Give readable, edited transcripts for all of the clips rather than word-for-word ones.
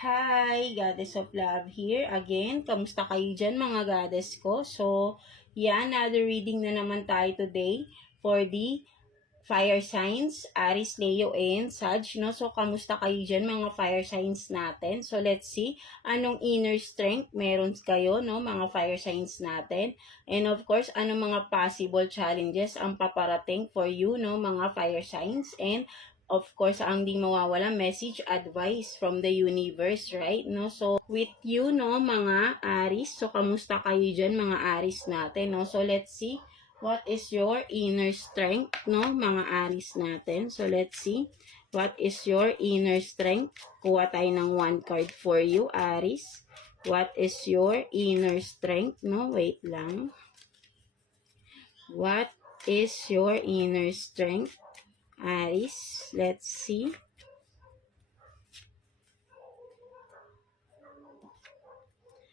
Hi, Goddess of Love here. Again, kamusta kayo dyan mga goddess ko? So, another reading na naman tayo today for the fire signs, Aries, Leo, and Sag, no? So, kamusta kayo dyan mga fire signs natin? So, let's see, anong inner strength meron kayo, no? Mga fire signs natin. And of course, anong mga possible challenges ang paparating for you, no? Mga fire signs. And of course, ang di mawawala, message, advice from the universe, right? No? So, with you, no, mga Aries. So, kamusta kayo dyan, mga Aries natin, no? So, let's see, what is your inner strength, no, mga Aries natin? So, let's see, what is your inner strength? Kuha tayo ng one card for you, Aries. What is your inner strength, no? Wait lang. What is your inner strength, Aries? Let's see.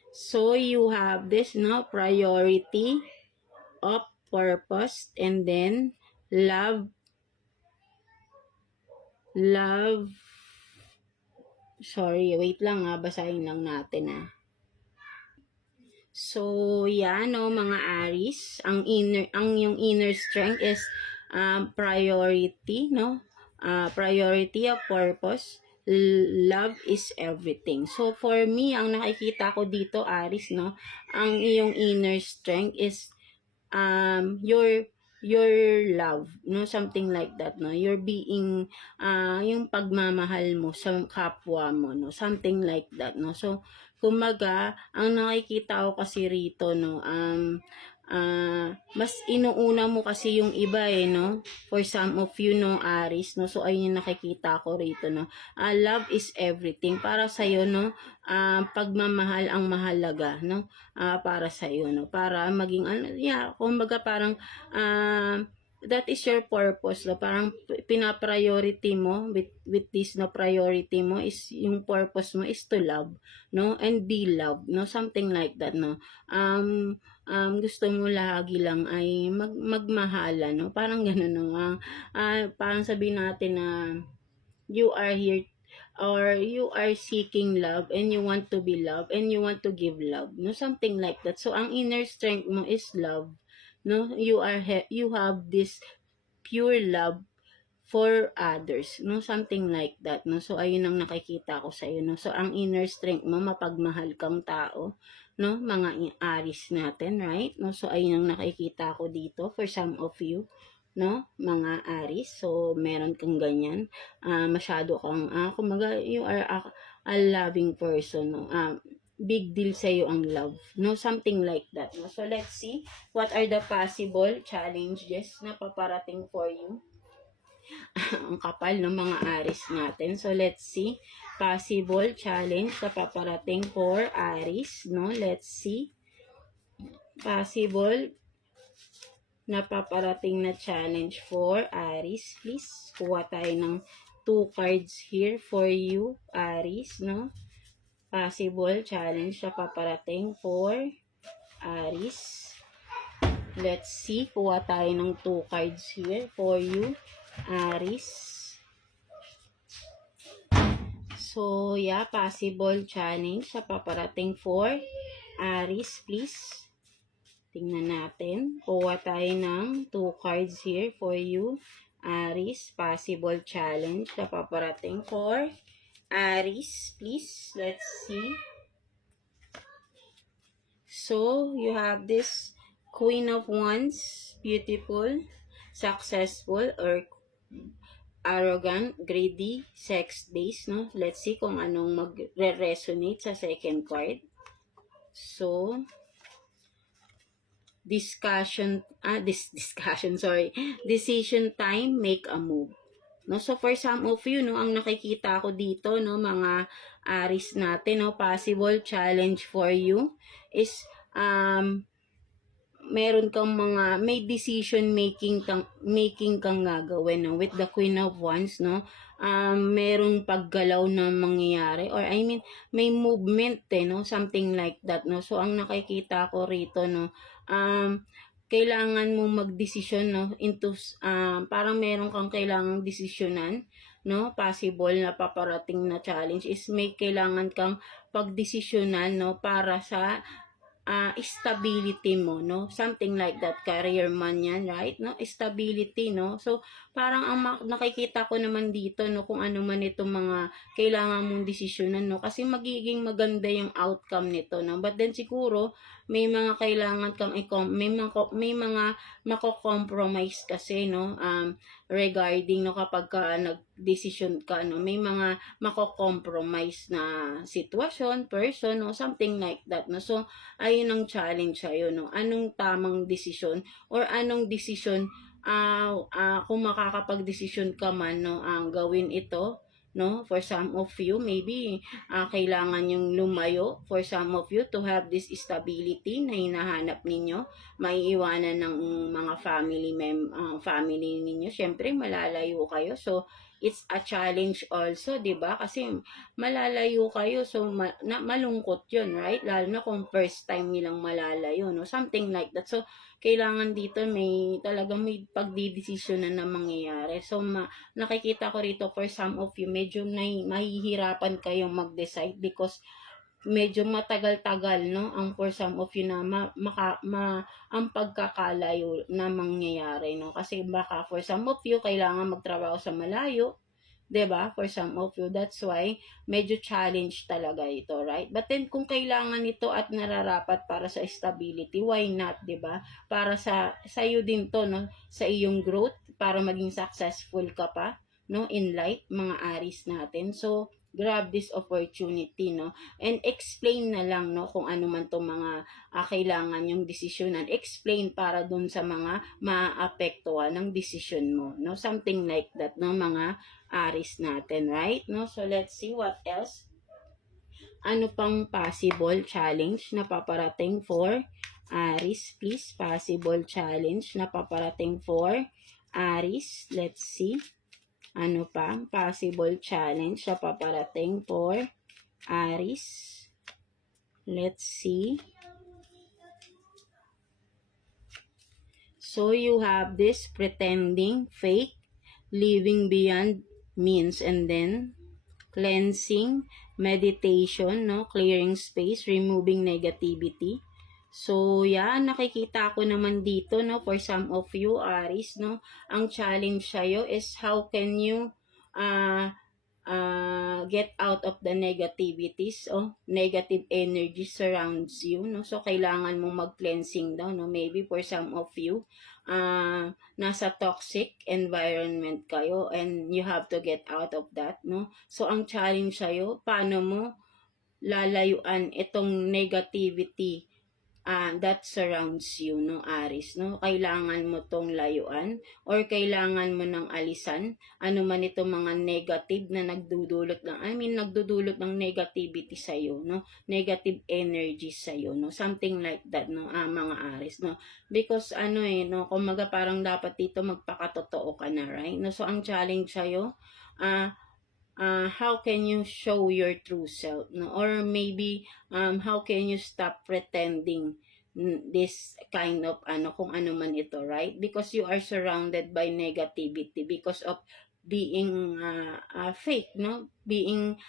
So, you have this, no, priority of purpose, and then love, sorry, wait lang basahin lang natin So, no, mga Aries, ang yung inner strength is priority, no? Priority of purpose. Love is everything. So, for me, ang nakikita ko dito, Aries, no? Ang iyong inner strength is your love, no, something like that, no, your being, yung pagmamahal mo sa kapwa mo, no, something like that, no. So kumaga ang nakikita ko kasi rito, no, mas inuuna mo kasi yung iba no, for some of you, no, Aries, no. So ayun yung nakikita ko rito, no. Love is everything para sa iyo, no. Pagmamahal ang mahalaga, no, para sa iyo, no, para maging kumbaga parang that is your purpose, no? Parang pina-priority mo with this, no, priority mo is yung purpose mo is to love, no, and be loved, no, something like that, no. Gusto mo lagi lang ay magmahala, no, parang gano'n, no. Parang sabihin natin na you are here, or you are seeking love and you want to be loved and you want to give love, no, something like that. So ang inner strength mo is love, no. You have this pure love for others, no, something like that, no. So ayun ang nakikita ko sa iyo, no. So ang inner strength mo, mapagmahal kang tao, no, mga Aries natin, right, no. So ayun ang nakikita ko dito for some of you, no, mga Aries. So meron kang ganyan, masyado kang kumaga you are a loving person, no. Big deal sa iyo ang love, no, something like that, no. So let's see, what are the possible challenges na paparating for you? Ang kapal ng mga Aries natin. So let's see, possible challenge na paparating for Aries, no. Let's see, possible na paparating na challenge for Aries. Please, kuha tayo ng 2 cards here for you, Aries, no. Possible challenge na paparating for Aries. Let's see, kuha tayo ng 2 cards here for you, Aries. So, possible challenge na paparating for Aries, please. Tingnan natin. Kuha tayo ng 2 cards here for you, Aries. Possible challenge na paparating for Aries, please. Let's see. So, you have this Queen of Wands, beautiful, successful, or arrogant, greedy, sex-based, no? Let's see kung anong magre-resonate sa second card. So, decision time, make a move, no. So for some of you, no, ang nakikita ko dito, no, mga Aries natin, no, possible challenge for you is meron kang may decision making kang gagawin, no, with the Queen of Wands, no. Merong paggalaw na mangyayari, or I mean may movement, no, something like that, no. So ang nakikita ko rito, no, kailangan mo magdesisyon, no, into parang meron kang kailangang desisyonan no, possible na paparating na challenge is may kailangan kang pagdesisyonan, no, para sa stability mo, no? Something like that, career man yan, right? No? Stability, no? So, parang ang nakikita ko naman dito, no, kung ano man itong mga kailangan mong desisyonan, no? Kasi magiging maganda yung outcome nito, no? But then siguro, may mga kailangan kang may mga mako-compromise kasi, no? Regarding, no, kapag ka nag-decision ka, no? May mga mako-compromise na sitwasyon, person, no? Something like that, no? So, ayun ang challenge sa'yo, no? Anong tamang desisyon or anong desisyon kung makakapag-desisyon ka man, no, ang gawin ito, no? For some of you, maybe kailangan yung lumayo. For some of you, to have this stability na hinahanap ninyo, maiiwanan ng mga family ninyo. Syempre, malalayo kayo. So, it's a challenge also, 'di ba? Kasi malalayo kayo, so malungkot 'yun, right? Lalo na kung first time nilang malalayo, no? Something like that. So kailangan dito may talagang may pagdidesisyonan na mangyayari. So nakikita ko rito for some of you medyo mahihirapan kayong mag-decide because medyo matagal-tagal, no, ang for some of you na ang pagkakalayo na mangyayari, no, kasi baka for some of you kailangan magtrabaho sa malayo, 'di ba? For some of you, that's why medyo challenge talaga ito, right? But then kung kailangan ito at nararapat para sa stability, why not, 'di ba? Para sa iyo din 'to, no, sa iyong growth para maging successful ka pa, no, in life, mga Aries natin. So grab this opportunity, no, and explain na lang, no, kung ano man tong mga kailangan yung desisyonan, explain para dun sa mga maapektuhan ng decision mo, no, something like that, no, mga Aries natin, right? No, so let's see what else. Ano pang possible challenge na paparating for Aries, please? Possible challenge na paparating for Aries. Let's see. Ano pa? Possible challenge na paparating for Aries. Let's see. So you have this pretending, fake, living beyond means, and then cleansing, meditation, no, clearing space, removing negativity. So, yan, nakikita ko naman dito, no, for some of you, Aries, no, ang challenge sa'yo is how can you get out of the negativities, negative energy surrounds you, no, so kailangan mong mag-cleansing daw, no, maybe for some of you, nasa toxic environment kayo and you have to get out of that, no, so ang challenge sa'yo, paano mo lalayuan itong negativity that surrounds you, no, Aries, no? Kailangan mo tong layuan or kailangan mo ng alisan ano man itong mga negative na nagdudulot ng negativity sa iyo, no? Negative energy sa iyo, no? Something like that, no, mga Aries, no? Because no, kumaga parang dapat dito magpakatotoo ka na, right? No, so ang challenge sa iyo, how can you show your true self, no? Or maybe how can you stop pretending this kind of kung ano man ito, right? Because you are surrounded by negativity because of being fake, no, being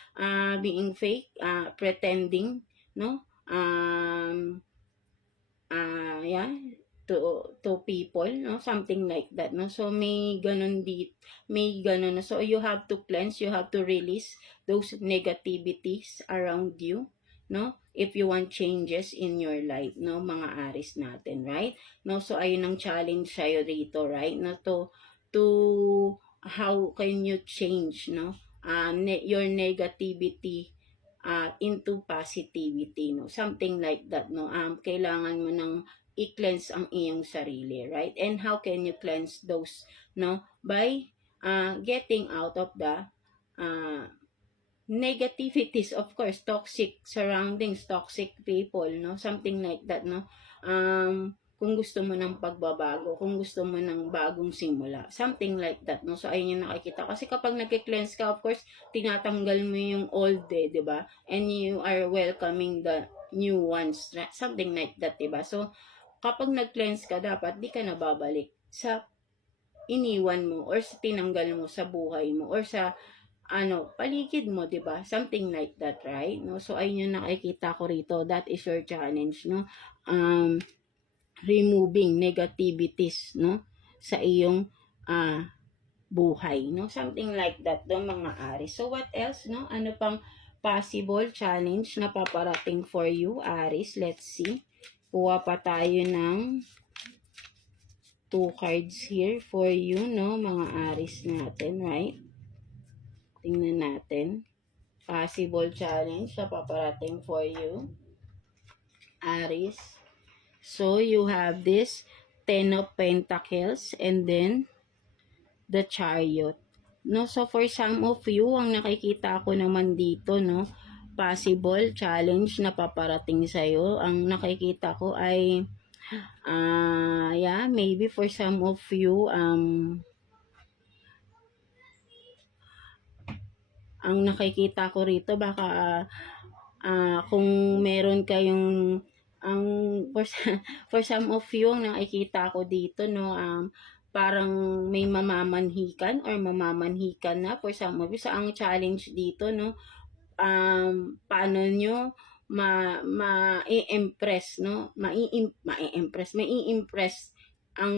fake, pretending, no, yeah, to people, no, something like that, no. So may ganun no. So you have to cleanse, you have to release those negativities around you, no, if you want changes in your life, no, mga Aries natin, right? No, so ayun ang challenge sa'yo rito, right? No, to how can you change, no, your negativity into positivity, no, something like that, no. Kailangan mo ng i-cleanse ang iyong sarili, right? And how can you cleanse those, no? By getting out of the negativities, of course, toxic surroundings, toxic people, no? Something like that, no? Kung gusto mo ng pagbabago, kung gusto mo ng bagong simula, something like that, no? So ayun yung nakikita, kasi kapag nag-cleanse ka, of course, tinatanggal mo yung old, di ba? And you are welcoming the new ones, something like that, di ba? So kapag nag-cleanse ka, dapat di ka na babalik sa iniwan mo or tinanggal mo sa buhay mo or sa paligid mo, 'di ba? Something like that, right? No? So ayun yung nakikita ko rito. That is your challenge, no? Removing negativities, no? Sa iyong buhay, no? Something like that, no, mga Aries. So what else, no? Ano pang possible challenge na paparating for you, Aries? Let's see. Kuha pa tayo ng 2 cards here for you, no, mga Aries natin, right? Tingnan natin. Possible challenge na paparating for you, Aries. So, you have this 10 of Pentacles and then the Chariot. No, so for some of you, ang nakikita ko naman dito, no, possible challenge na paparating sa'yo. Ang nakikita ko ay yeah, maybe for some of you, ang nakikita ko rito, baka kung meron kayong, for some of you, ang nakikita ko dito, no, parang may mamamanhikan or mamamanhikan na for some of you. So, ang challenge dito, no, paano nyo ma-i-impress, no? Mai-impress ang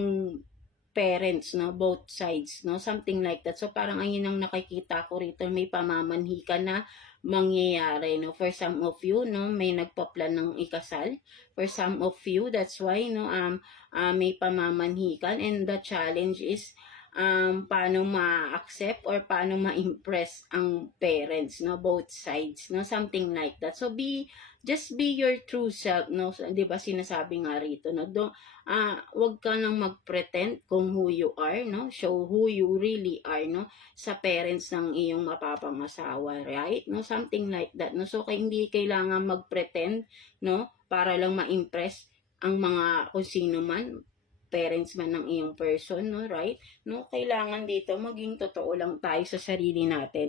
parents, no? Both sides, no? Something like that. So, parang ayun ang nakikita ko rito. May pamamanhikan na mangyayari, no? For some of you, no? May nagpa-plan ng ikasal. For some of you, that's why, no? May pamamanhikan, and the challenge is paano ma-accept or paano ma-impress ang parents, no, both sides, no, something like that. So just be your true self, no. So, 'di ba sinasabi nga rito, no, wag ka nang mag-pretend kung who you are, no, show who you really are, no, sa parents ng iyong mapapangasawa, right, no, something like that, no. So hindi kailangan mag-pretend, no, para lang ma-impress ang mga kung sino man, parents man ng iyong person, no, right? No, kailangan dito maging totoo lang tayo sa sarili natin.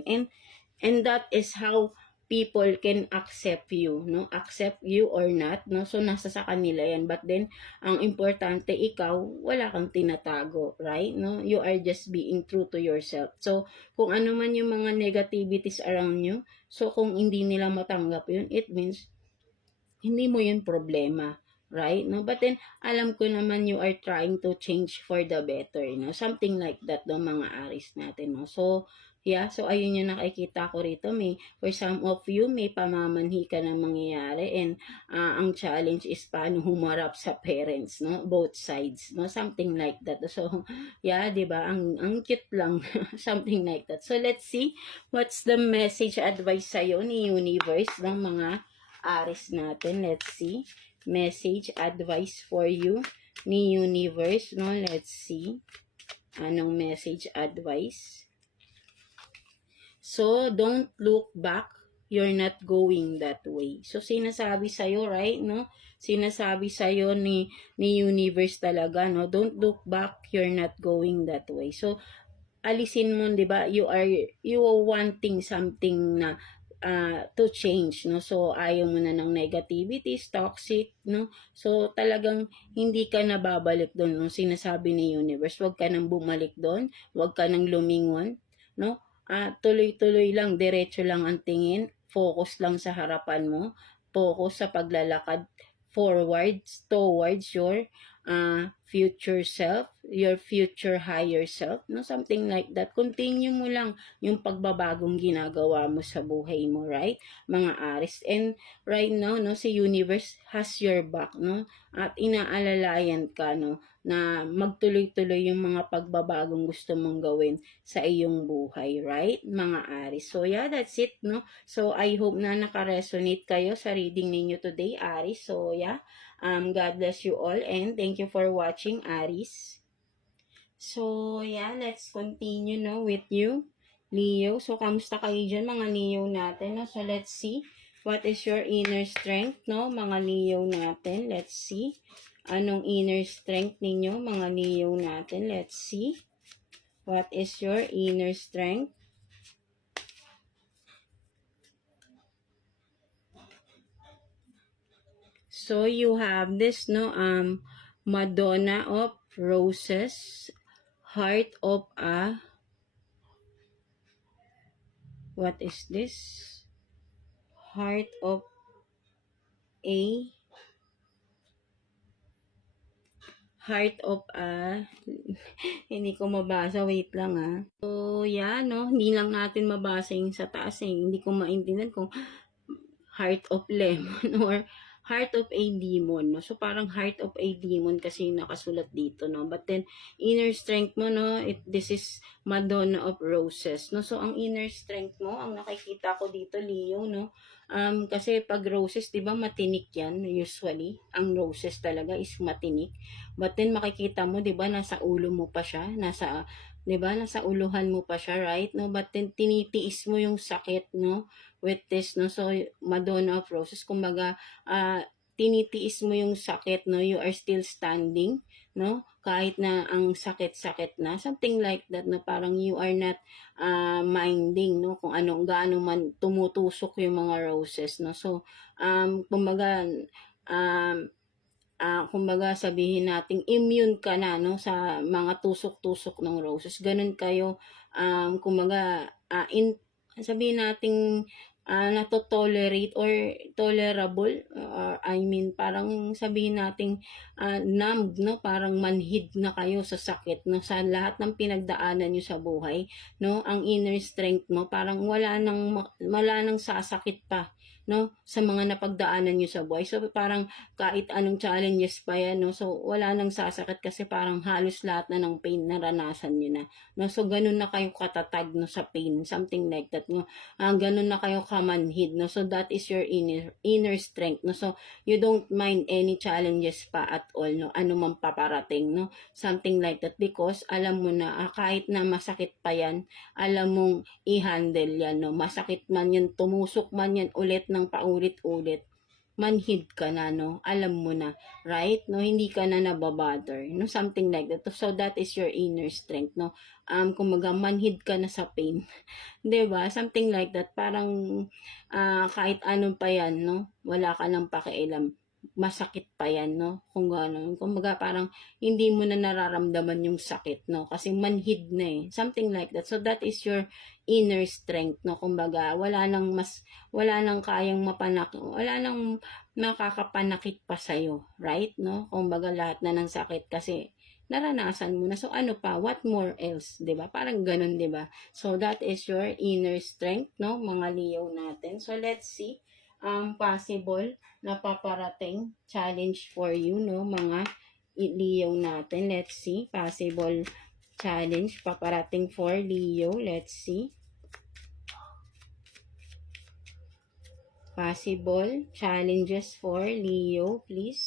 And that is how people can accept you, no? Accept you or not, no? So nasa sa kanila 'yan. But then ang importante, ikaw wala kang tinatago, right? No? You are just being true to yourself. So kung ano man yung mga negativities around you, so kung hindi nila matanggap 'yun, it means hindi mo 'yun problema, right, no? But then alam ko naman you are trying to change for the better, no, something like that, no, mga Aries natin, no. So yeah, so ayun yung nakikita ko rito. May for some of you, may pamamanhi ka na mangyayari, and ang challenge is paano humarap sa parents, no, both sides, no, something like that. So yeah, 'di ba, ang cute lang. Something like that. So let's see what's the message advice sa'yo ni universe ng mga Aries natin. Let's see. Message, advice for you ni universe, no? Let's see. Anong message, advice? So, don't look back. You're not going that way. So, sinasabi sa'yo, right, no? Sinasabi sa'yo ni universe talaga, no? Don't look back. You're not going that way. So, alisin mo, 'di ba? You are wanting something na to change, no? So ayaw mo na ng negativities, toxic, no? So talagang hindi ka na babalik doon, no? Sinasabi ni universe, wag ka nang bumalik doon, wag ka nang lumingon, no? Tuloy-tuloy lang, diretso lang ang tingin, focus lang sa harapan mo, focus sa paglalakad forwards towards your future self, your future higher self, no, something like that. Continue mo lang yung pagbabagong ginagawa mo sa buhay mo, right, mga Aries. And right now, no, si universe has your back, no, at inaalalayan ka, no, na magtuloy-tuloy yung mga pagbabagong gusto mong gawin sa iyong buhay, right, mga Aries. So yeah, that's it, no. So I hope na naka-resonate kayo sa reading ninyo today, Aries. So yeah, God bless you all, and thank you for watching, Aries. So, yeah, let's continue, no, with you, Leo. So, kamusta kayo dyan, mga Leo natin, no? So, let's see. What is your inner strength, no, mga Leo natin? Let's see. Anong inner strength ninyo, mga Leo natin? Let's see. What is your inner strength? So, you have this, no, Madonna of Roses, Heart of a, what is this? Heart of a, heart of a, hindi ko mabasa, wait lang ah. So, yan, no? Hindi lang natin mabasa yung sa taas eh. Hindi ko maintindihan kung heart of lemon or heart of a demon, no? So, parang heart of a demon kasi yung nakasulat dito, no? But then, inner strength mo, no? This is Madonna of Roses, no? So, ang inner strength mo, ang nakikita ko dito, Leo, no? Kasi pag roses, di ba, matinik yan, usually. Ang roses talaga is matinik. But then, makikita mo, di ba, nasa ulo mo pa siya, nasa, di ba, nasa uluhan mo pa siya, right? No? But then, tinitiis mo yung sakit, no? With this, no? So, Madonna of Roses, kumbaga, tinitiis mo yung sakit, no? You are still standing, no? Kahit na ang sakit-sakit na, something like that, no? Parang you are not minding, no? Kung anong, gaano man tumutusok yung mga roses, no? So, kumbaga, kumbaga sabihin natin immune ka na, no? Sa mga tusok-tusok ng roses. Ganun kayo, kumbaga, sabihin natin nato-tolerate or tolerable, I mean parang sabihin nating numb, no? Parang manhid na kayo sa sakit, no? Sa lahat ng pinagdaanan niyo sa buhay, no? Ang inner strength mo parang wala nang sasakit pa, no? Sa mga napagdaanan niyo sa buhay. So parang kahit anong challenges pa yan, no? So wala nang sasakit kasi parang halos lahat na ng pain naranasan niyo na, no? So ganun na kayo katatag, no, sa pain, something like that, no? Ganun na kayo kamanhid, no? So that is your inner strength, no? So you don't mind any challenges pa at all, no? Ano man paparating, no? Something like that, because alam mo na kahit na masakit pa yan, alam mong i-handle yan, no? Masakit man yan, tumusok man yan ulit ng paulit-ulit, manhid ka na, no? Alam mo na, right? No, hindi ka na nababother, no? Something like that. So that is your inner strength, no? Kumaga manhid ka na sa pain. 'Di ba? Something like that. Parang kahit ano pa 'yan, no? Wala ka nang pakialam. Masakit pa 'yan, no? Kung gano'n. Kumbaga parang hindi mo na nararamdaman yung sakit, no? Kasi manhid na eh. Something like that. So that is your inner strength, no? Kumbaga wala nang kayang wala nang makakapanakit pa sa'yo, right? No? Kumbaga lahat na ng sakit kasi naranasan mo na. So ano pa? What more else? 'Di ba? Parang ganun, 'di ba? So that is your inner strength, no? Mga Leo natin. So let's see ang possible na paparating challenge for you, no? Mga Leo natin. Let's see possible challenge paparating for Leo. Let's see. Possible challenges for Leo, please.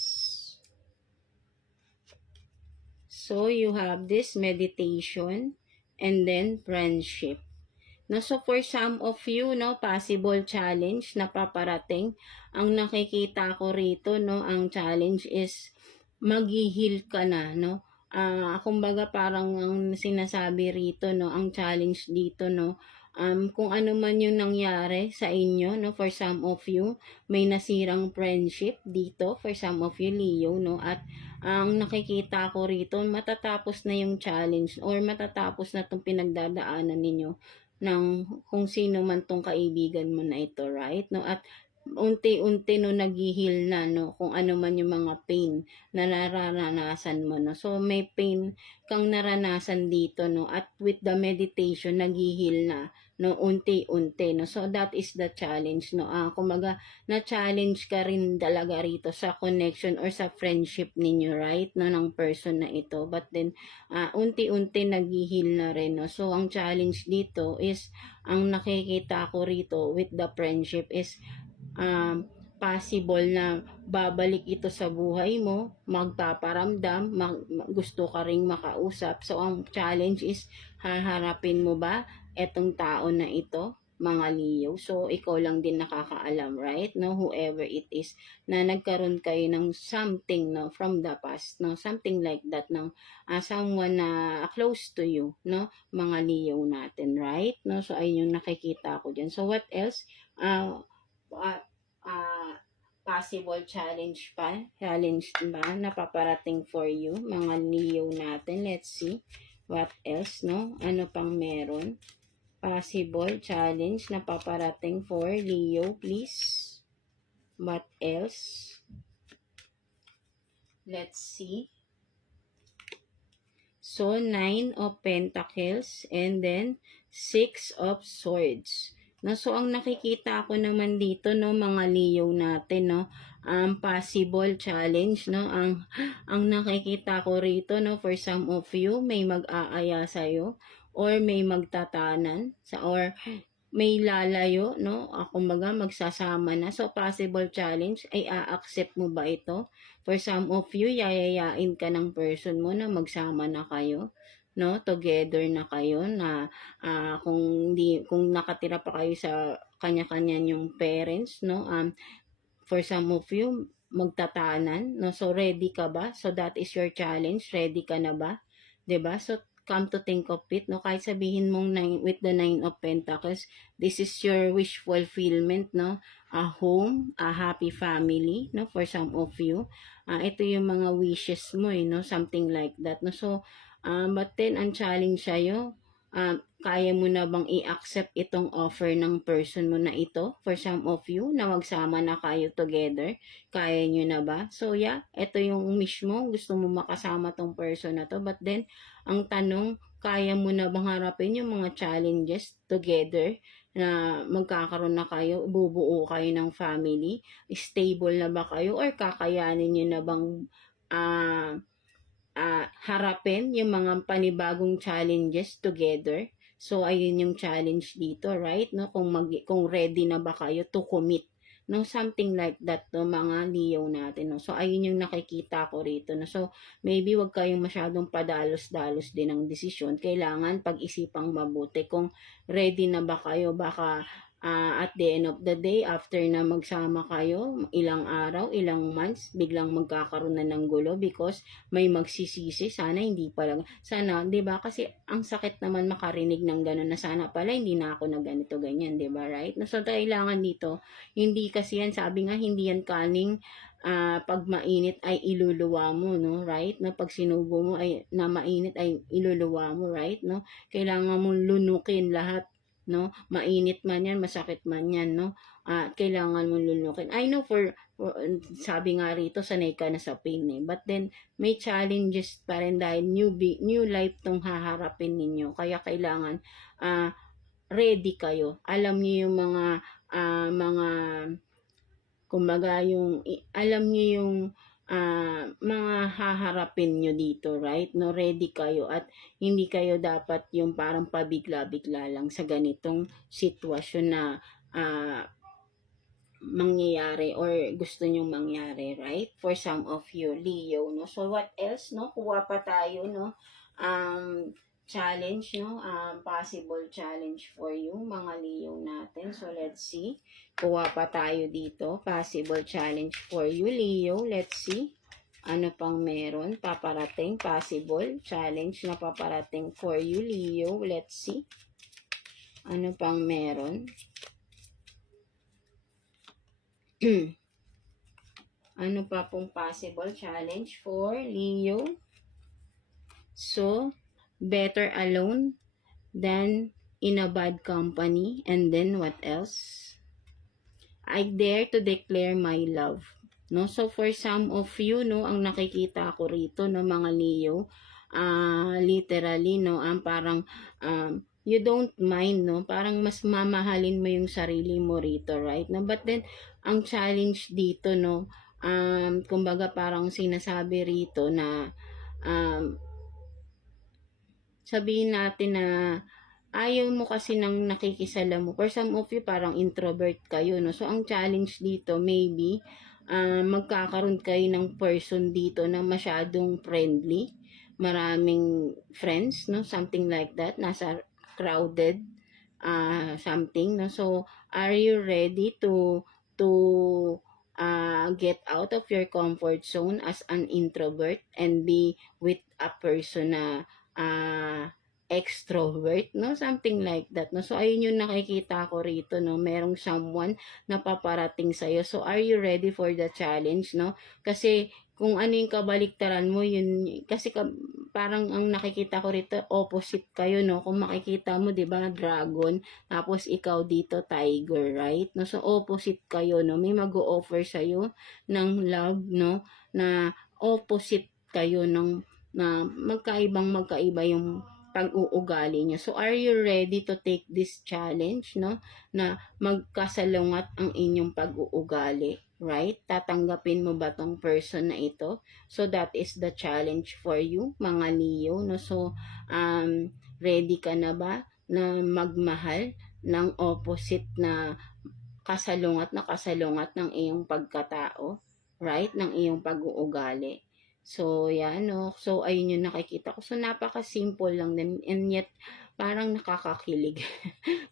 So, you have this meditation and then friendship. No, so for some of you, no, possible challenge na paparating. Ang nakikita ko rito, no, ang challenge is maghihil ka na, no. Kumbaga parang ang sinasabi rito, no, ang challenge dito, no, kung ano man yung nangyari sa inyo, no, for some of you, may nasirang friendship dito, for some of you, Leo, no, at ang nakikita ko rito, matatapos na yung challenge or matatapos na itong pinagdadaanan ninyo ng kung sino man tong kaibigan mo na ito, right? No, at unti-unti no naghihil na, no, kung ano man yung mga pain na nararanasan mo, no. So may pain kang naranasan dito, no, at with the meditation naghihil na, no, unti-unti, no. So that is the challenge, no. Kumaga na-challenge ka rin talaga rito sa connection or sa friendship ninyo, right, no, ng person na ito. But then unti-unti naghihil na rin, no. So ang challenge dito is, ang nakikita ko rito with the friendship is possible na babalik ito sa buhay mo, magpaparamdam, gusto ka ring makausap. So ang challenge is, haharapin mo ba etong tao na ito, mga Leo? So ikaw lang din nakakaalam, right? No, whoever it is na nagkaroon kayo ng something, no, from the past, no, something like that, no, someone na close to you, no, mga Leo natin, right? No, so ayun yung nakikita ko diyan. So what else? Possible challenge ba na paparating for you, mga Leo natin. Let's see. What else, no? Ano pang meron? Possible challenge na paparating for Leo, please. What else? Let's see. So, 9 of Pentacles and then 6 of Swords. No, so, ang nakikita ko naman dito, no, mga Leo natin, no, possible challenge, no, ang nakikita ko rito, no, for some of you, may mag-aaya sa'yo, or may magtatanan, or may lalayo, no? Kumbaga, magsasama na. So, possible challenge, ay a-accept mo ba ito? For some of you, yayayain ka ng person mo na magsama na kayo, no? Together na kayo na kung nakatira pa kayo sa kanya-kanya yung parents, no? For some of you, magtatanan, no? So, ready ka ba? So, that is your challenge. Ready ka na ba? 'Di ba? So, come to think of it, no? Kahit sabihin mong with the 9 of Pentacles, this is your wish fulfillment, no? A home, a happy family, no? For some of you. Ito yung mga wishes mo, no? Something like that, no? So, but then, ang challenge sa'yo, kaya mo na bang i-accept itong offer ng person mo na ito? For some of you, na magsama na kayo together, kaya nyo na ba? So yeah, ito yung wish mo, gusto mo makasama tong person na to, but then, ang tanong, kaya mo na bang harapin yung mga challenges together, na magkakaroon na kayo, bubuo kayo ng family, stable na ba kayo, or kakayanin nyo na bang harapin yung mga panibagong challenges together? So, ayun yung challenge dito, right? No? Kung ready na ba kayo to commit, no? Something like that, no? Mga Leo natin, no? So, ayun yung nakikita ko rito, no? So, maybe wag kayong masyadong padalos-dalos din ng desisyon. Kailangan pag-isipang mabuti kung ready na ba kayo. Baka at the end of the day, after na magsama kayo, ilang araw, ilang months, biglang magkakaroon na ng gulo because may magsisisi, sana hindi pala, sana, 'di ba? Kasi ang sakit naman makarinig ng gano'n na sana pala hindi na ako na ganito ganyan, 'di ba? Right? So kailangan dito, hindi kasi yan, sabi nga, hindi yan kaning pag mainit ay iluluwa mo, no? Right? Na pag sinubo mo ay na mainit ay iluluwa mo, right? No? Kailangan mo lunukin lahat, no? Mainit man yan, masakit man yan, no? Kailangan mo lunukin. I know sabi nga rito, sanay ka na sa pain, eh. But then, may challenges pa rin dahil new life tong haharapin ninyo. Kaya kailangan ready kayo. Alam niyo yung mga kumbaga alam niyo yung mga haharapin nyo dito, right? No, ready kayo at hindi kayo dapat yung parang pabigla-bigla lang sa ganitong sitwasyon na mangyayari or gusto nyong mangyari, right? For some of you, Leo, no? So, what else, no? Kuha pa tayo, no? Challenge, no? Possible challenge for you, mga Leo natin. So, let's see. Kuha pa tayo dito. Possible challenge for you, Leo. Let's see. Ano pang meron? Paparating. Possible challenge na paparating for you, Leo. Let's see. Ano pang meron? Ano pa pong possible challenge for Leo? So, better alone than in a bad company. And then, what else? I dare to declare my love. No? So, for some of you, no, ang nakikita ko rito, no, mga Leo, literally, no, parang, you don't mind, no? Parang mas mamahalin mo yung sarili mo rito, right? No? But then, ang challenge dito, no, kumbaga parang sinasabi rito na, sabihin natin na ayaw mo kasi nang nakikisalamu. For some of you, parang introvert kayo, no? So, ang challenge dito, maybe, magkakaroon kayo ng person dito na masyadong friendly, maraming friends, no? Something like that, nasa crowded, something, no? So, are you ready to get out of your comfort zone as an introvert and be with a person na extrovert, no? Something like that, no? So, ayun yung nakikita ko rito, no? Merong someone na paparating sa'yo. So, are you ready for the challenge, no? Kasi, kung ano yung kabaliktaran mo, yun, kasi parang ang nakikita ko rito, opposite kayo, no? Kung makikita mo, di ba, dragon, tapos ikaw dito, tiger, right? No? So, opposite kayo, no? May mag-o-offer sa'yo ng love, no? Na opposite kayo ng na magkaiba yung pag-uugali niyo. So, are you ready to take this challenge, no? Na magkasalungat ang inyong pag-uugali, right? Tatanggapin mo ba tong person na ito? So, that is the challenge for you, mga Leo, no? So, ready ka na ba na magmahal ng opposite na kasalungat ng iyong pagkatao, right? Ng iyong pag-uugali. So, yan, no? So, ayun yung nakikita ko. So, napaka-simple lang din. And yet, parang nakakakilig.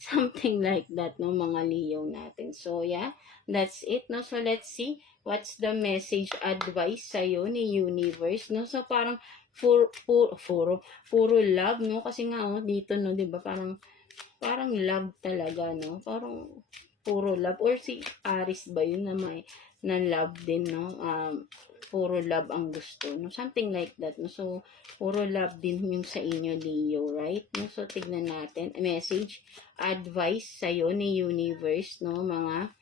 Something like that, no? Mga Leo natin. So, yeah. That's it, no? So, let's see. What's the message advice sa'yo ni universe, no? So, parang puro love, no? Kasi nga, oh, dito, no? Diba? Parang love talaga, no? Parang puro love. Or si Aris ba yun na may na love din, no? Puro love ang gusto, no? Something like that, no? So, puro love din yung sa inyo, Leo, right? No? So, tignan natin. Message, advice sa'yo ni universe, no? Mga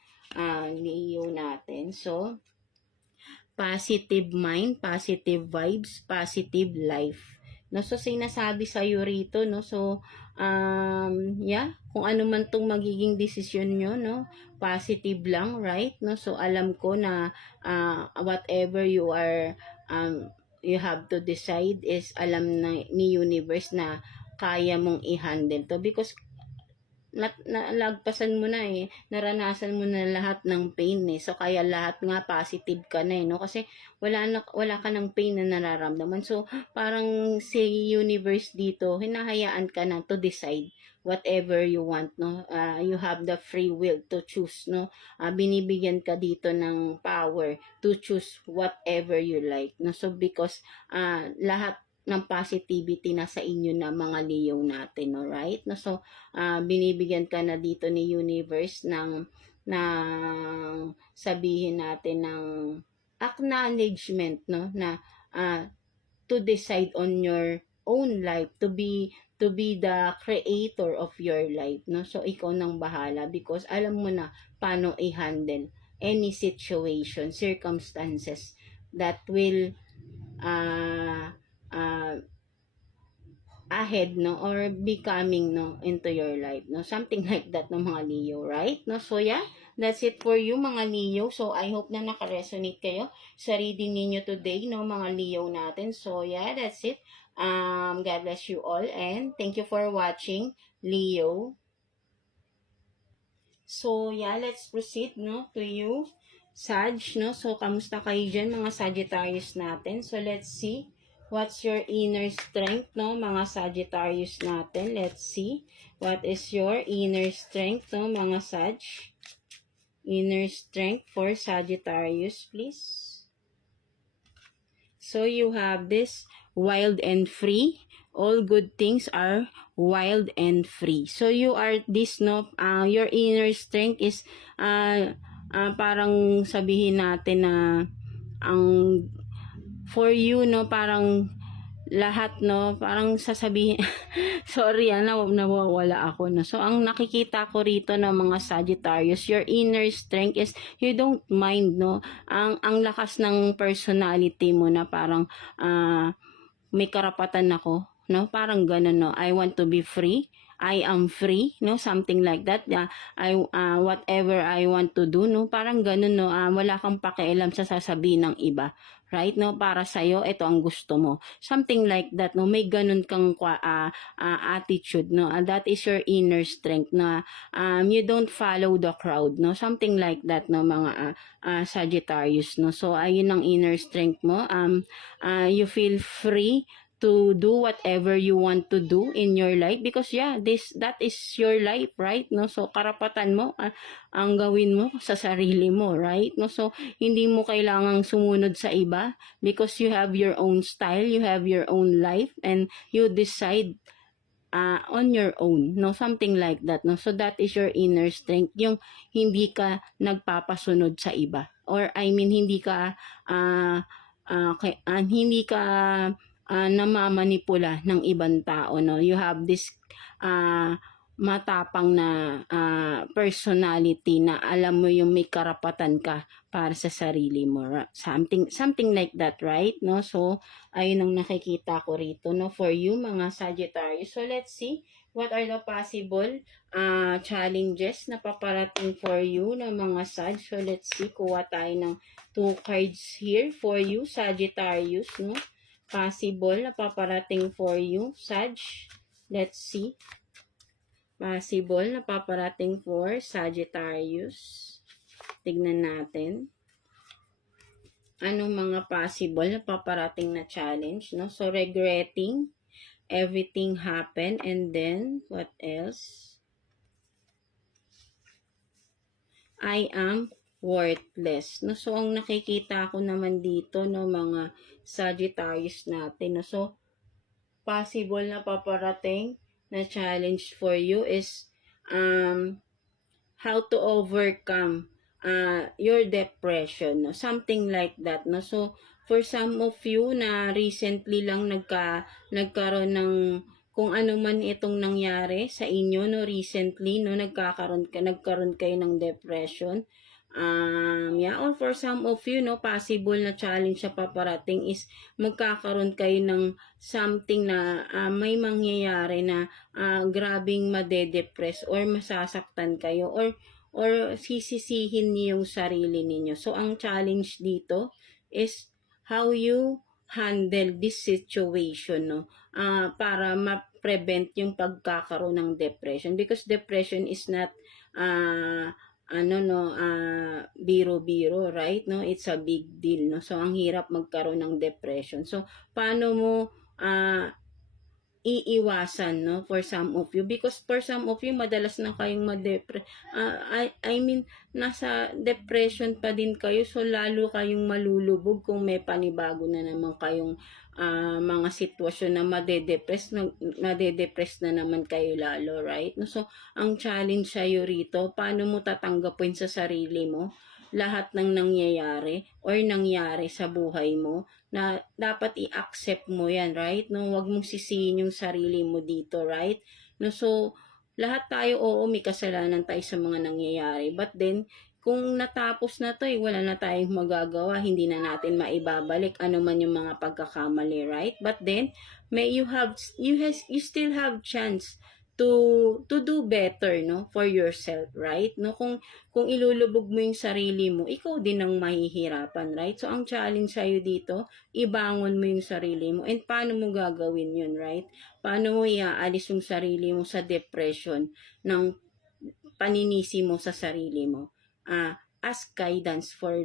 Leo natin. So, positive mind, positive vibes, positive life. No, so sinasabi sa iyo rito, no. So, yeah, kung ano man tong magiging desisyon nyo, no, positive lang, right? No, so alam ko na whatever you have to decide is alam na ni universe na kaya mong i-handle to because nalagpasan mo na eh, naranasan mo na lahat ng pain eh. So, kaya lahat nga positive ka na eh, no? Kasi wala ka ng pain na nararamdaman. So, parang si universe dito, hinahayaan ka na to decide whatever you want, no? You have the free will to choose, no? Binibigyan ka dito ng power to choose whatever you like, no? So, because lahat ng positivity na sa inyo na mga Leo natin, no, right? No, so binibigyan ka na dito ni universe ng sabihin natin ng acknowledgement, no, na to decide on your own life, to be the creator of your life, no? So ikaw nang bahala because alam mo na paano i-handle any situation, circumstances that will ahead, no, or becoming, no, into your life, no, something like that, no, mga Leo, right? No, so yeah, that's it for you, mga Leo. So I hope na naka-resonate kayo sa reading ninyo today, no, mga Leo natin. So yeah, that's it. God bless you all and thank you for watching, Leo. So yeah, let's proceed, no, to you, Sag, no. So kamusta kayo dyan, mga Sagittarius natin? So let's see. What's your inner strength, no, mga Sagittarius natin? Let's see. What is your inner strength, no, mga Sag? Inner strength for Sagittarius, please. So you have this wild and free. All good things are wild and free. So you are this, no, your inner strength is parang sabihin natin na ang for you, no, parang lahat, no, parang sasabihin sorry, nawawala ako, no. So ang nakikita ko rito ng mga Sagittarius, your inner strength is you don't mind, no, ang lakas ng personality mo na parang may karapatan ako, no, parang ganun, no. I want to be free, I am free, no, something like that. Whatever I want to do, no, parang ganun, no. Wala kang pakialam sa sasabihin ng iba, right, no, para sa'yo, ito ang gusto mo, something like that, no. May ganun kang attitude, no. That is your inner strength, na you don't follow the crowd, no, something like that, no, mga Sagittarius, no. So ayun ang inner strength mo. You feel free to do whatever you want to do in your life because yeah, that is your life, right, no. So karapatan mo ang gawin mo sa sarili mo, right, no. So hindi mo kailangang sumunod sa iba because you have your own style, you have your own life and you decide on your own, no, something like that, no. So that is your inner strength, yung hindi ka nagpapasunod sa iba, or I mean hindi ka hindi ka namamanipula ng ibang tao, no. You have this matapang na personality na alam mo yung may karapatan ka para sa sarili mo, something like that, right, no. So ayun ang nakikita ko rito, no, for you mga Sagittarius. So let's see what are the possible challenges na paparating for you ng mga Sag. So let's see, kuha tayo ng 2 cards here for you Sagittarius, no, possible na paparating for you Sag. Let's see, possible na paparating for Sagittarius. Tignan natin anong mga possible na paparating na challenge, no. So regretting everything happened, and then what else? I am worthless, no. So ang nakikita ko naman dito, no, mga Sagittarius natin, no. So possible na paparating na challenge for you is how to overcome your depression, no? Something like that, no. So for some of you na recently lang nagkaroon ng kung ano man itong nangyari sa inyo, no, recently, no, nagkaroon kayo ng depression. Or for some of you, no, possible na challenge sa paparating is magkakaroon kayo ng something na may mangyayari na grabing madedepress or masasaktan kayo, or sisisihin niyo yung sarili ninyo. So ang challenge dito is how you handle this situation, no, para ma-prevent yung pagkakaroon ng depression, because depression is not biro-biro, right, no. It's a big deal, no. So ang hirap magkaroon ng depression. So paano mo iiwasan, no, for some of you, because for some of you madalas na kayong I mean nasa depression pa din kayo, so lalo kayong malulubog kung may panibago na naman kayong mga sitwasyon na madedepress na naman kayo lalo, right, no. So ang challenge sa'yo rito, paano mo tatanggapin sa sarili mo lahat ng nangyayari or nangyari sa buhay mo, na dapat i-accept mo yan, right, no. Huwag mong sisihin yung sarili mo dito, right, no. So lahat tayo, oo, may kasalanan tayo sa mga nangyayari, but then kung natapos na to, wala na tayong magagawa, hindi na natin maibabalik ano man yung mga pagkakamali, right? But then you still have chance to do better, no, for yourself, right, no. Kung ilulubog mo yung sarili mo, ikaw din ang mahihirapan, right. So ang challenge sa'yo dito, ibangon mo yung sarili mo. And paano mo gagawin yun, right? Paano mo iaalis yung sarili mo sa depression ng paninisi mo sa sarili mo? Ask guidance for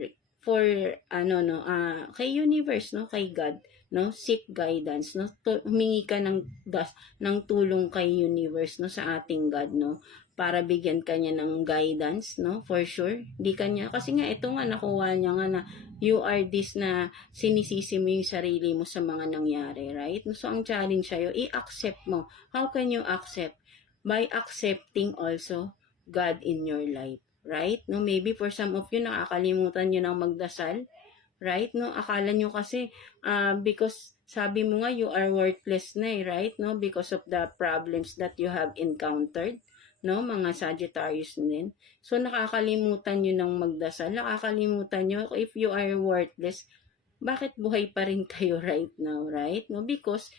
kay universe, no, kay God, no. Seek guidance, no. Humingi ka ng tulong kay universe, no, sa ating God, no, para bigyan ka niya ng guidance, no, for sure. Di kanya, kasi nga ito nga nakuha niya nga na you are this, na sinisisi mo yung sarili mo sa mga nangyari, right? So ang challenge sa'yo, i-accept mo. How can you accept? By accepting also God in your life, right, no. Maybe for some of you nakakalimutan nyo ng magdasal, right, no. Akala nyo kasi because sabi mo nga you are worthless na, right, no, because of the problems that you have encountered, no, mga Sagittarius din. So nakakalimutan nyo ng magdasal, nakakalimutan nyo if you are worthless, bakit buhay pa rin kayo right now, right, no, because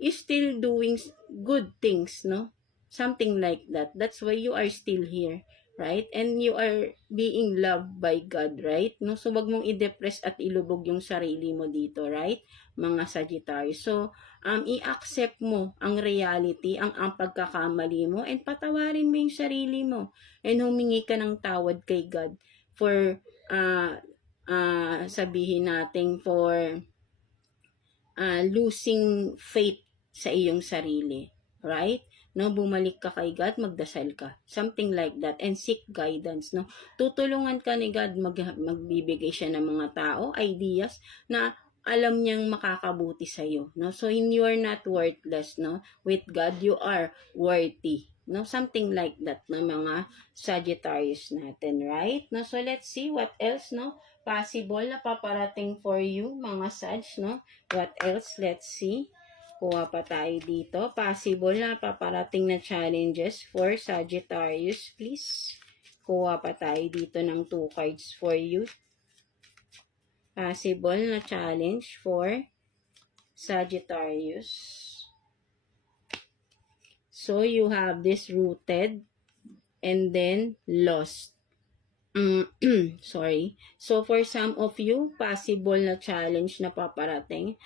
you still doing good things, no, something like that. That's why you are still here, right? And you are being loved by God, right? No, so wag mong i-depress at ilubog yung sarili mo dito, right, mga Sagittarius. So i-accept mo ang reality, ang pagkakamali mo, and patawarin mo yung sarili mo, and humingi ka ng tawad kay God for sabihin natin for losing faith sa iyong sarili, right? No, bumalik ka kay God, magdasal ka, something like that, and seek guidance, no. Tutulungan ka ni God, magbibigay siya ng mga tao, ideas na alam niyang makakabuti sa'yo, no? So, you're not worthless, no? With God, you are worthy. No, something like that na mga Sagittarius natin, right? No, so let's see what else, no? Possible na paparating for you, mga Sag, no? What else? Let's see. Kuha pa tayo dito. Possible na paparating na challenges for Sagittarius, please. Kuha pa tayo dito ng 2 cards for you. Possible na challenge for Sagittarius. So, you have this rooted and then lost. Sorry. So, for some of you, possible na challenge na paparating.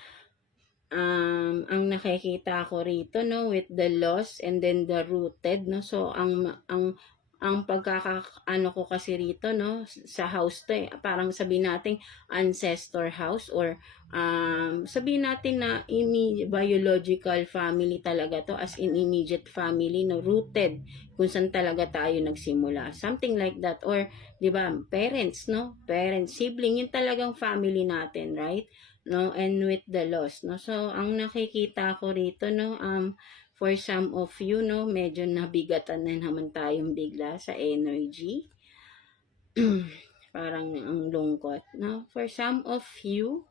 Ang nakikita ko rito, no, with the lost and then the rooted, no. So, ang pagkakaano ko kasi rito, no, sa house to parang sabihin natin ancestor house or sabihin natin na biological family talaga to, as in immediate family, no, rooted kung saan talaga tayo nagsimula, something like that, or di ba parents, no, parents, sibling, yun talagang family natin, right? No, and with the loss, no. So ang nakikita ko rito, no, for some of you, no, medyo nabigatan na naman tayong bigla sa energy. Parang ang lungkot, no? For some of you,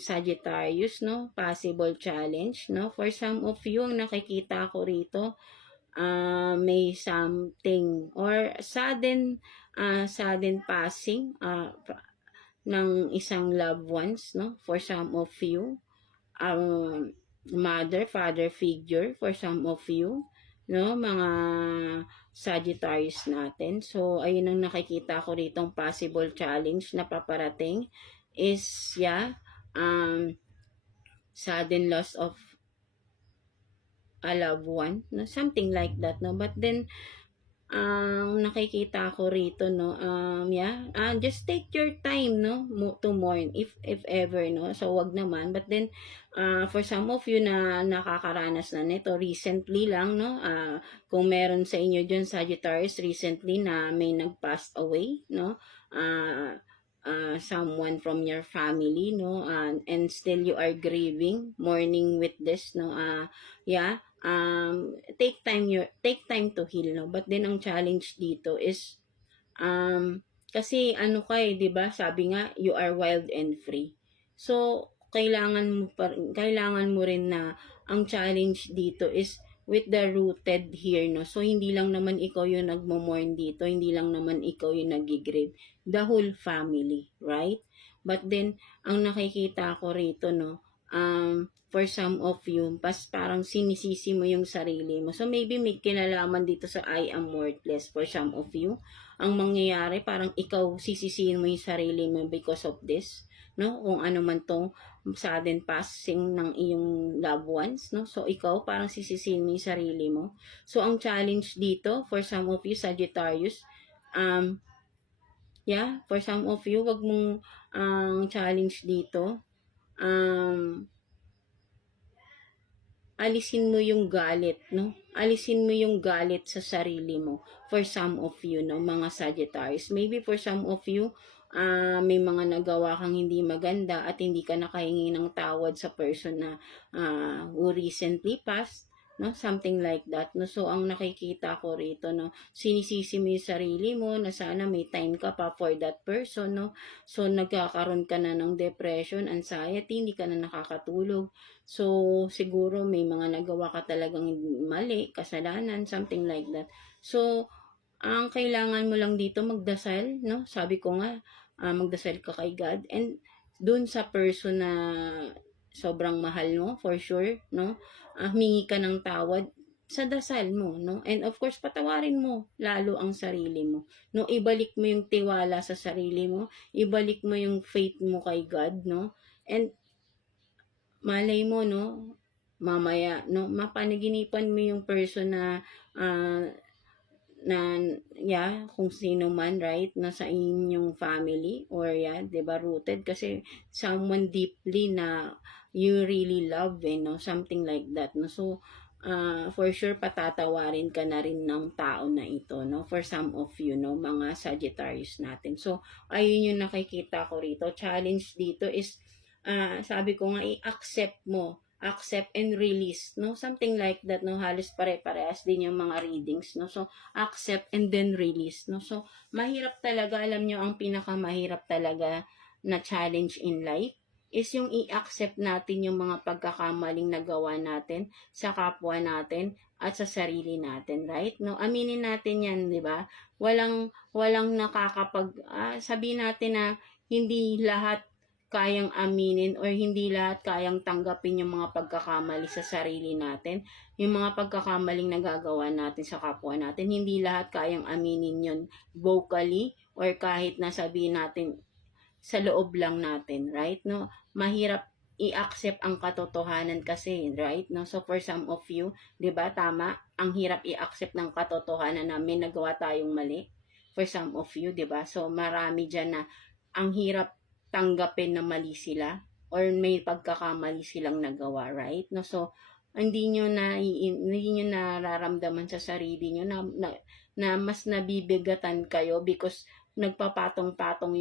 Sagittarius, no, possible challenge, no? For some of you, ang nakikita ko rito, may something or sudden passing ng isang loved ones, no? For some of you, mother, father figure for some of you, no, mga Sagittarius natin. So, ayun ang nakikita ko ditong possible challenge na paparating is, sudden loss of a loved one, no, something like that, no. But then, nakikita ko rito, no, just take your time, no, to mourn if ever, no. So wag naman, but then for some of you na nakakaranas na nito recently lang, no, kung meron sa inyo diyan Sagittarius recently na may nag-passed away, no, someone from your family, no, and still you are grieving, mourning with this, no, take time to heal, no. But then ang challenge dito is kasi ano ka 'di ba? Sabi nga you are wild and free. So kailangan mo rin na ang challenge dito is with the rooted here, no. So hindi lang naman ikaw yung nagmo-mourn dito, hindi lang naman ikaw yung naggi-grieve, the whole family, right? But then ang nakikita ko rito, no, for some of you, parang sinisisi mo yung sarili mo. So, maybe may kinalaman dito sa I am worthless for some of you. Ang mangyayari, parang ikaw sisisihin mo yung sarili mo because of this, no? Kung ano man tong sudden passing ng iyong loved ones, no? So, ikaw parang sisisihin mo yung sarili mo. So, ang challenge dito, for some of you, Sagittarius, for some of you, wag mong challenge dito, alisin mo yung galit, no? Alisin mo yung galit sa sarili mo. For some of you, no, mga Sagittarius. Maybe for some of you, may mga nagawa kang hindi maganda at hindi ka nakahingi ng tawad sa person na who recently passed, no? Something like that, no? So, ang nakikita ko rito, no, sinisisi mo yung sarili mo na sana may time ka pa for that person, no? So, nagkakaroon ka na ng depression, anxiety, hindi ka na nakakatulog. So, siguro may mga nagawa ka talagang mali, kasalanan, something like that. So, ang kailangan mo lang dito magdasal, no? Sabi ko nga, magdasal ka kay God and dun sa person na sobrang mahal mo, for sure, no? Humingi ka ng tawad sa dasal mo, no? And of course, patawarin mo lalo ang sarili mo, no? Ibalik mo yung tiwala sa sarili mo, ibalik mo yung faith mo kay God, no? And malay mo, no, mamaya, no, mapanaginipan mo yung person na kung sino man, right, na sa inyong family or diba, rooted kasi someone deeply na you really love, no, something like that, no. So for sure patatawarin ka na rin ng tao na ito, no, for some of you, no, mga Sagittarius natin. So ayun yung nakikita ko rito. Challenge dito is sabi ko nga, i-accept mo, accept and release, no? Something like that, no? Halos pare-parehas din yung mga readings, no? So, accept and then release, no? So, mahirap talaga, alam nyo, ang pinakamahirap talaga na challenge in life is yung i-accept natin yung mga pagkakamaling nagawa natin sa kapwa natin at sa sarili natin, right? No, aminin natin 'yan, 'di ba? Walang nakakapag sabihin natin na hindi lahat kayang aminin or hindi lahat kayang tanggapin yung mga pagkakamali sa sarili natin, yung mga pagkakamaling nagagawa natin sa kapwa natin, hindi lahat kayang aminin yun vocally or kahit na sabihin natin sa loob lang natin, right? No, mahirap i-accept ang katotohanan kasi, right? No, so for some of you, 'di ba, tama, ang hirap i-accept ng katotohanan na may nagawa tayong mali. For some of you, 'di ba? So marami diyan na ang hirap tanggapin na mali sila or may pagkakamali silang nagawa, right? No, so hindi nyo nararamdaman sa sarili nyo na mas nabibigatan kayo because nagpapatong-patong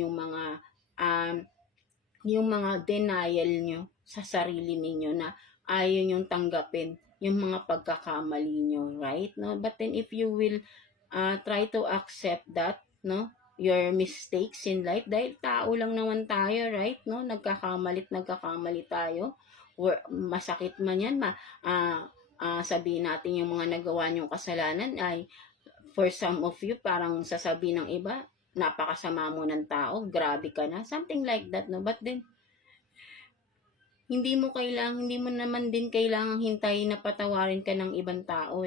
um, yung mga denial nyo sa sarili ninyo na ayaw nyong tanggapin yung mga pagkakamali nyo, right? No, but then if you will try to accept that, no, your mistakes in life, dahil tao lang naman tayo, right? No, nagkakamali tayo, or masakit man yan, sabihin natin yung mga nagawa nyong kasalanan ay for some of you parang sasabihin ng iba, napakasama mo ng tao, grabe ka na, something like that, no? But then hindi mo naman din kailangang hintayin na patawarin ka ng ibang tao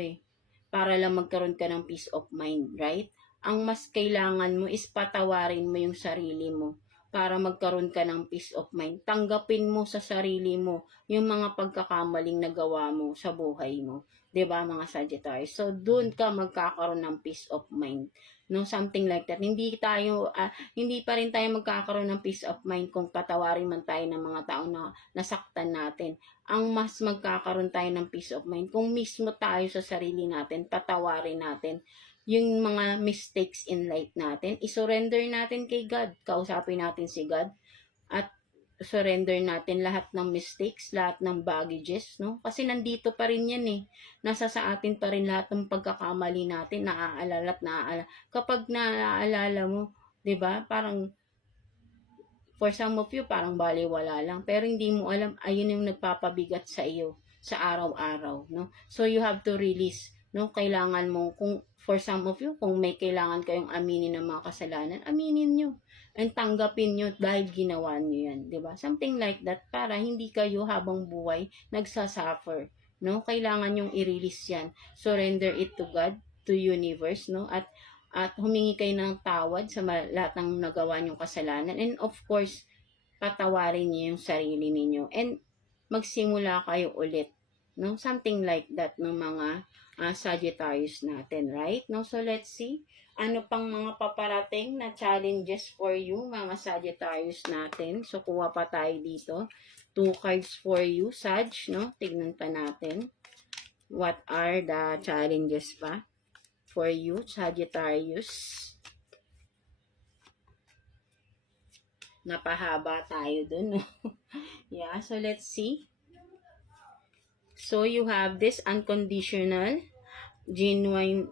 para lang magkaroon ka ng peace of mind, right? Ang mas kailangan mo is patawarin mo yung sarili mo para magkaroon ka ng peace of mind. Tanggapin mo sa sarili mo yung mga pagkakamaling nagawa mo sa buhay mo. 'Di ba, mga Sagittarius? So, doon ka magkakaroon ng peace of mind. No, something like that. Hindi pa rin tayo magkakaroon ng peace of mind kung patawarin man tayo ng mga tao na nasaktan natin. Ang mas magkakaroon tayo ng peace of mind kung mismo tayo sa sarili natin, patawarin natin yung mga mistakes in life natin, isurrender natin kay God, kausapin natin si God, at surrender natin lahat ng mistakes, lahat ng baggages, no? Kasi nandito pa rin yan nasa sa atin pa rin lahat ng pagkakamali natin, naaalala at naaalala. Kapag naaalala mo, 'di ba? Parang for some of you, parang baliwala lang. Pero hindi mo alam, ayun yung nagpapabigat sa iyo sa araw-araw, no? So, you have to release, no? Kailangan mo, kung for some of you, kung may kailangan kayong aminin ng mga kasalanan, aminin nyo. And tanggapin nyo dahil ginawa nyo yan, di ba? Something like that, para hindi kayo habang buhay nagsasuffer, no? Kailangan nyong i-release yan. Surrender it to God, to universe, no? At humingi kayo ng tawad sa lahat ng nagawa niyong kasalanan. And of course, patawarin niyo yung sarili ninyo. And magsimula kayo ulit. No? Something like that ng mga Sagittarius natin, right? No? So let's see. Ano pang mga paparating na challenges for you, mga Sagittarius natin. So kuha pa tayo dito. 2 cards for you, Sag, no? Tignan pa natin. What are the challenges pa for you, Sagittarius? Napahaba tayo dun, no? Yeah, so let's see. So you have this unconditional, genuine,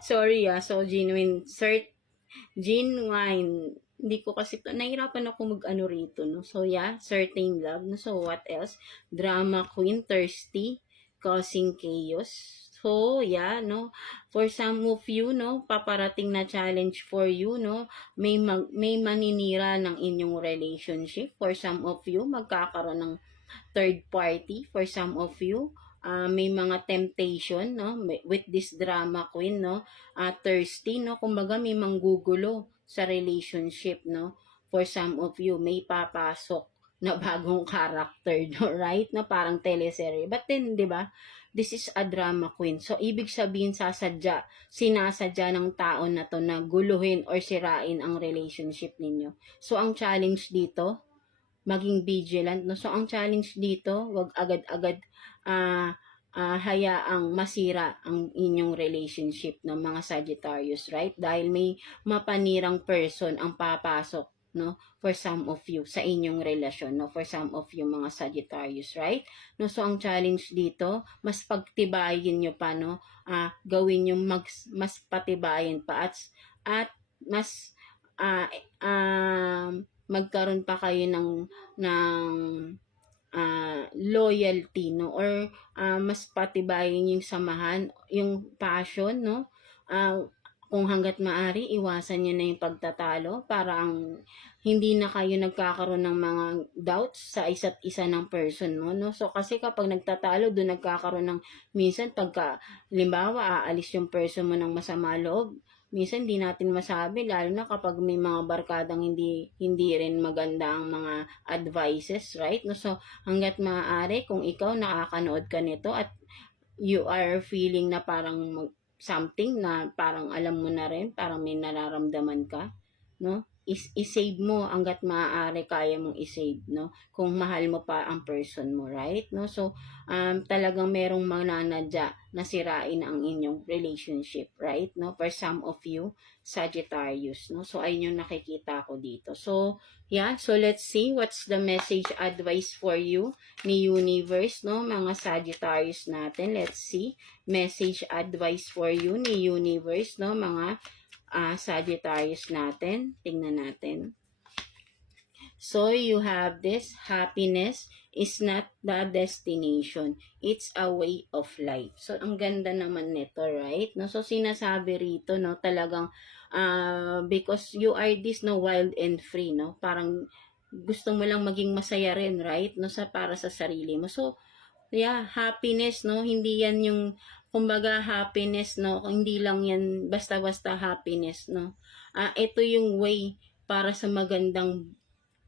sorry so genuine, hindi ko kasi, nahirapan ako mag-ano rito, no? So yeah, certain love, no? So what else? Drama queen, thirsty, causing chaos. So, yeah, no, for some of you, no, paparating na challenge for you, no, may maninira ng inyong relationship. For some of you, magkakaroon ng third party. For some of you, may mga temptation, no, with this drama queen, no, thirsty, no, kumbaga may manggugulo sa relationship, no. For some of you, may papasok na bagong character, no, right? Na parang teleserye. But then, di ba, this is a drama queen. So, ibig sabihin sinasadya ng tao na to na guluhin or sirain ang relationship ninyo. So, ang challenge dito, maging vigilant, no? So, ang challenge dito, wag agad-agad hayaang masira ang inyong relationship ng mga Sagittarius, right? Dahil may mapanirang person ang papasok, no, for some of you sa inyong relasyon, no, for some of you mga Sagittarius, right? No, so ang challenge dito, mas pagtibayin nyo pa, no, gawin yung mas patibayin pa at mas ah, magkaroon pa kayo ng loyalty, no, or mas patibayin yung samahan, yung passion, no. Kung hanggat maaari, iwasan nyo na yung pagtatalo para hindi na kayo nagkakaroon ng mga doubts sa isa't isa ng person mo, no. So kasi kapag nagtatalo, doon nagkakaroon ng minsan pagka limbawa aalis yung person mo ng masama loob, minsan hindi natin masabi, lalo na kapag may mga barkadang hindi rin maganda ang mga advices, right? No, so hanggat maaari, kung ikaw nakakanood ka nito at you are feeling na parang something na parang alam mo na rin, parang may nararamdaman ka, no? I-save mo hanggat maaari, kaya mong i-save, no? Kung mahal mo pa ang person mo, right? No? So, talagang merong mananadya na sirain ang inyong relationship, right? No? For some of you, Sagittarius, no? So, ayun yung nakikita ko dito. So, yeah, so let's see what's the message advice for you ni Universe, no? Mga Sagittarius natin. Let's see. Message advice for you ni Universe, no? Mga Sagittarius natin. Tingnan natin. So, you have this. Happiness is not the destination. It's a way of life. So, ang ganda naman nito, right? No? So, sinasabi rito, no? Talagang, because you are this, no? Wild and free, no? Parang, gusto mo lang maging masaya rin, right? No? Para sa sarili mo. So, yeah, happiness, no? Hindi yan yung, kumbaga, happiness, no? Hindi lang yan basta-basta happiness, no? Ito yung way para sa magandang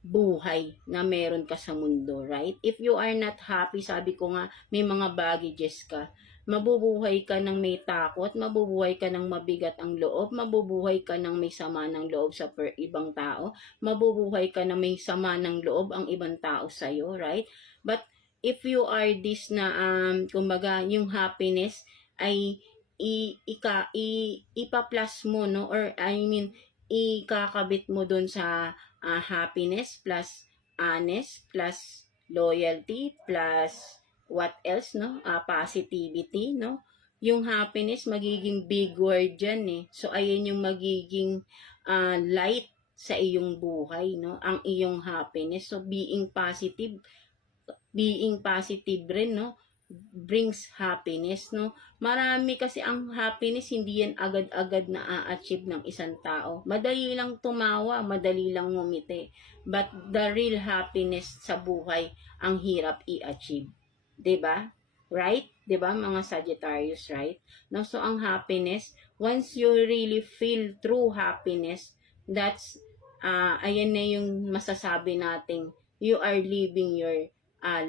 buhay na meron ka sa mundo, right? If you are not happy, sabi ko nga, may mga baggages ka. Mabubuhay ka ng may takot, mabubuhay ka ng mabigat ang loob, mabubuhay ka ng may sama ng loob sa ibang tao, mabubuhay ka ng may sama ng loob ang ibang tao sa'yo, right? But if you are this na, kumbaga, yung happiness ay ipa-plus mo, no? Or, I mean, ikakabit mo dun sa happiness plus honest plus loyalty plus what else, no? Positivity, no? Yung happiness magiging big word dyan eh. So ayun yung magiging light sa iyong buhay, no? Ang iyong happiness. So being positive rin, no, brings happiness, no. Marami kasi ang happiness, hindi yan agad-agad na a-achieve ng isang tao. Madali lang tumawa, madali lang ngumiti, but the real happiness sa buhay ang hirap i-achieve, 'di ba? Right? 'Di ba mga Sagittarius, right? No, so ang happiness, once you really feel true happiness, that's ayan na yung masasabi nating you are living your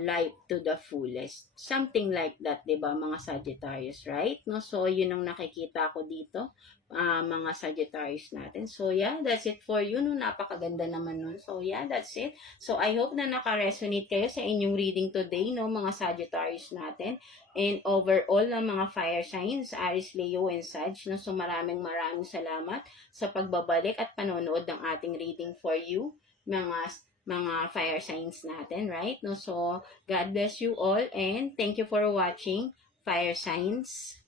life to the fullest. Something like that, 'di ba, mga Sagittarius, right? No, so yun ang nakikita ko dito, mga Sagittarius natin. So yeah, that's it for you. No, napakaganda naman nun. So yeah, that's it. So I hope na naka-resonate kayo sa inyong reading today, no, mga Sagittarius natin. And overall, ng mga fire signs, Aries, Leo, and Sag. No, so maraming salamat sa pagbabalik at panonood ng ating reading for you, mga fire signs natin, right? No, so God bless you all and thank you for watching Fire Signs.